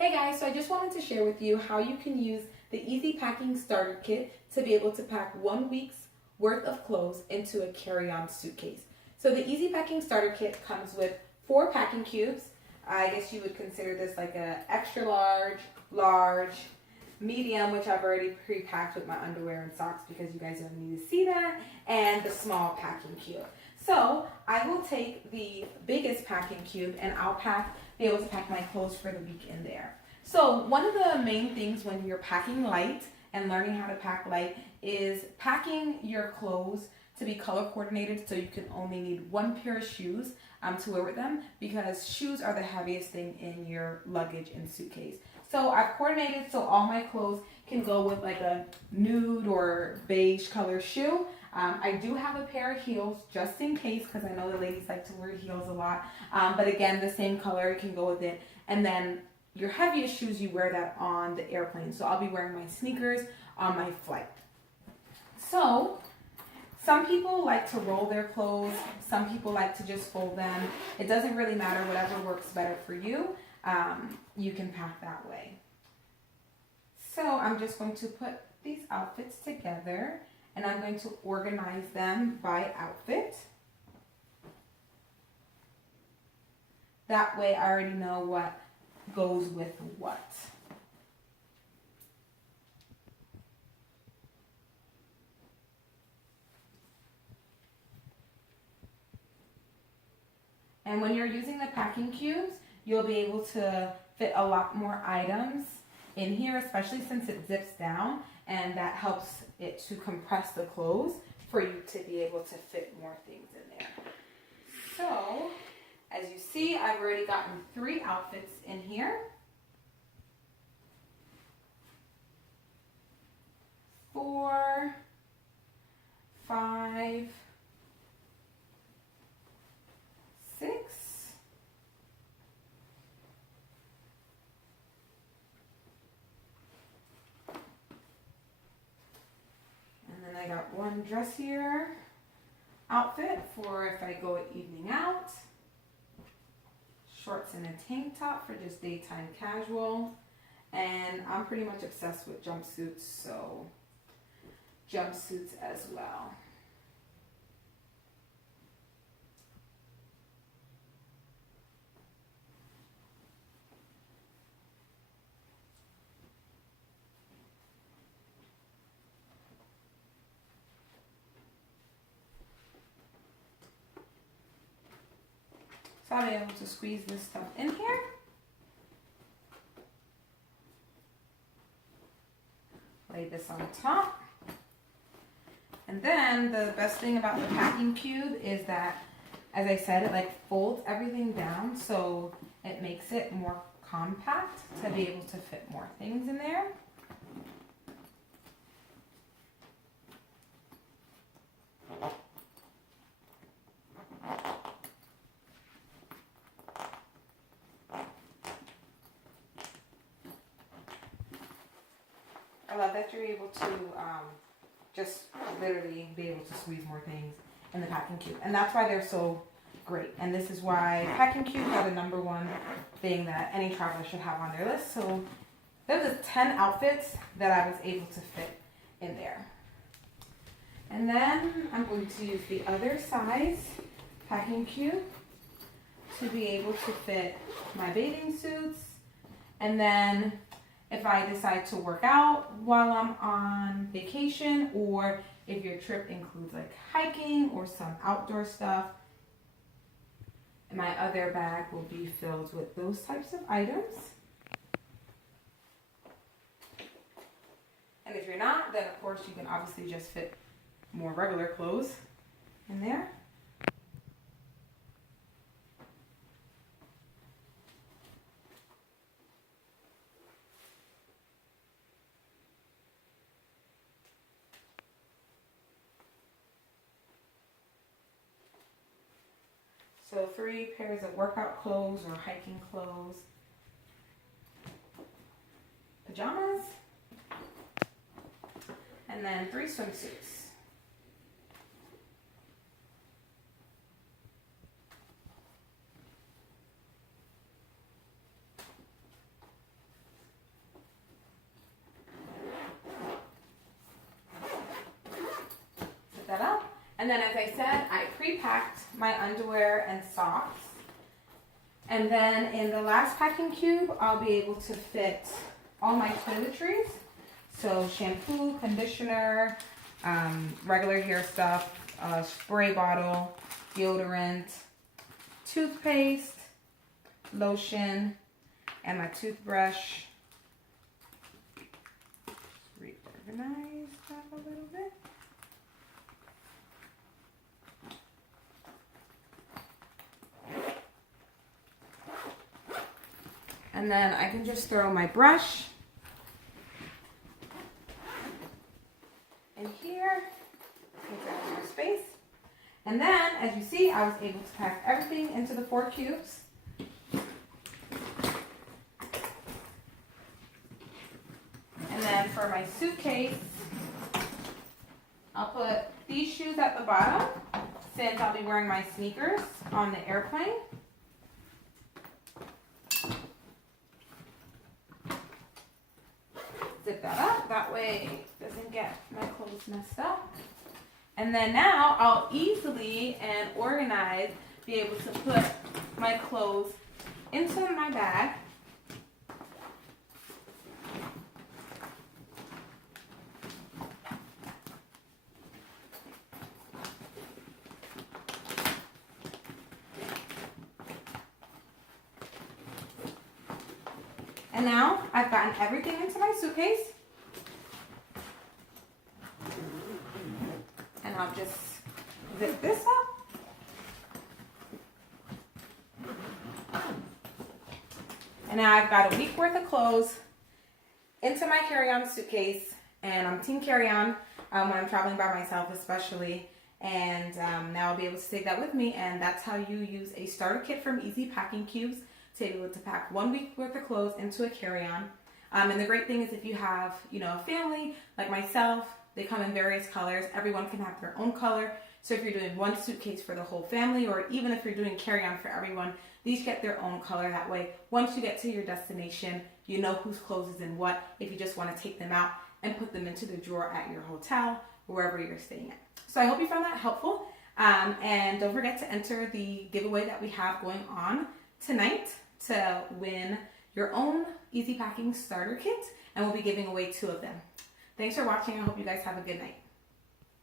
Hey guys, so I just wanted to share with you how you can use the Easy Packing Starter Kit to be able to pack 1 week's worth of clothes into a carry-on suitcase. So the Easy Packing Starter Kit comes with 4 packing cubes. I guess you would consider this like a extra large, large, medium, which I've already pre-packed with my underwear and socks because you guys don't need to see that, and the small packing cube. So I will take the biggest packing cube and I'll be able to pack my clothes for the week in there. So one of the main things when you're packing light and learning how to pack light is packing your clothes to be color coordinated, so you can only need 1 pair of shoes to wear with them, because shoes are the heaviest thing in your luggage and suitcase. So I've coordinated so all my clothes can go with like a nude or beige color shoe. I do have a pair of heels just in case, because I know the ladies like to wear heels a lot. But again, the same color can go with it. And then your heaviest shoes, you wear that on the airplane. So I'll be wearing my sneakers on my flight. So some people like to roll their clothes. Some people like to just fold them. It doesn't really matter, whatever works better for you. You can pack that way. So I'm just going to put these outfits together and I'm going to organize them by outfit. That way I already know what goes with what. And when you're using the packing cubes, you'll be able to fit a lot more items in here, especially since it zips down, and that helps it to compress the clothes for you to be able to fit more things in there. So, as you see, I've already gotten 3 outfits in here. 4, 5, 6, and then I got 1 dressier outfit for if I go evening out. Shorts and a tank top for just daytime casual. And I'm pretty much obsessed with jumpsuits, so jumpsuits as well. So I'll be able to squeeze this stuff in here. Lay this on top. And then the best thing about the packing cube is that, as I said, it like folds everything down, so it makes it more compact to be able to fit more things in there. I love that you're able to just literally be able to squeeze more things in the packing cube. And that's why they're so great. And this is why packing cubes are the #1 thing that any traveler should have on their list. So those are 10 outfits that I was able to fit in there. And then I'm going to use the other size packing cube to be able to fit my bathing suits. And then if I decide to work out while I'm on vacation, or if your trip includes like hiking or some outdoor stuff, my other bag will be filled with those types of items. And if you're not, then of course you can obviously just fit more regular clothes in there. So 3 pairs of workout clothes or hiking clothes, pajamas, and then 3 swimsuits. And then, as I said, I pre-packed my underwear and socks. And then in the last packing cube, I'll be able to fit all my toiletries. So shampoo, conditioner, regular hair stuff, spray bottle, deodorant, toothpaste, lotion, and my toothbrush. Reorganize that a little bit. And then I can just throw my brush in here, take out more space. And then, as you see, I was able to pack everything into the 4 cubes. And then for my suitcase, I'll put these shoes at the bottom since I'll be wearing my sneakers on the airplane. Zip that up, that way it doesn't get my clothes messed up. And then now I'll easily and organized be able to put my clothes into my bag. And now I've gotten everything into my suitcase. And I'll just zip this up. And now I've got a week worth of clothes into my carry-on suitcase. And I'm team carry-on when I'm traveling by myself especially. And now I'll be able to take that with me. And that's how you use a starter kit from Easy Packing Cubes to be able to pack 1 week worth of clothes into a carry-on. And the great thing is if you have, a family like myself, they come in various colors. Everyone can have their own color. So if you're doing one suitcase for the whole family, or even if you're doing carry-on for everyone, these get their own color. That way, once you get to your destination, you know whose clothes is in what, if you just want to take them out and put them into the drawer at your hotel, wherever you're staying at. So I hope you found that helpful. And don't forget to enter the giveaway that we have going on tonight to win your own Easy Packing starter kit, and we'll be giving away 2 of them. Thanks for watching. I hope you guys have a good night.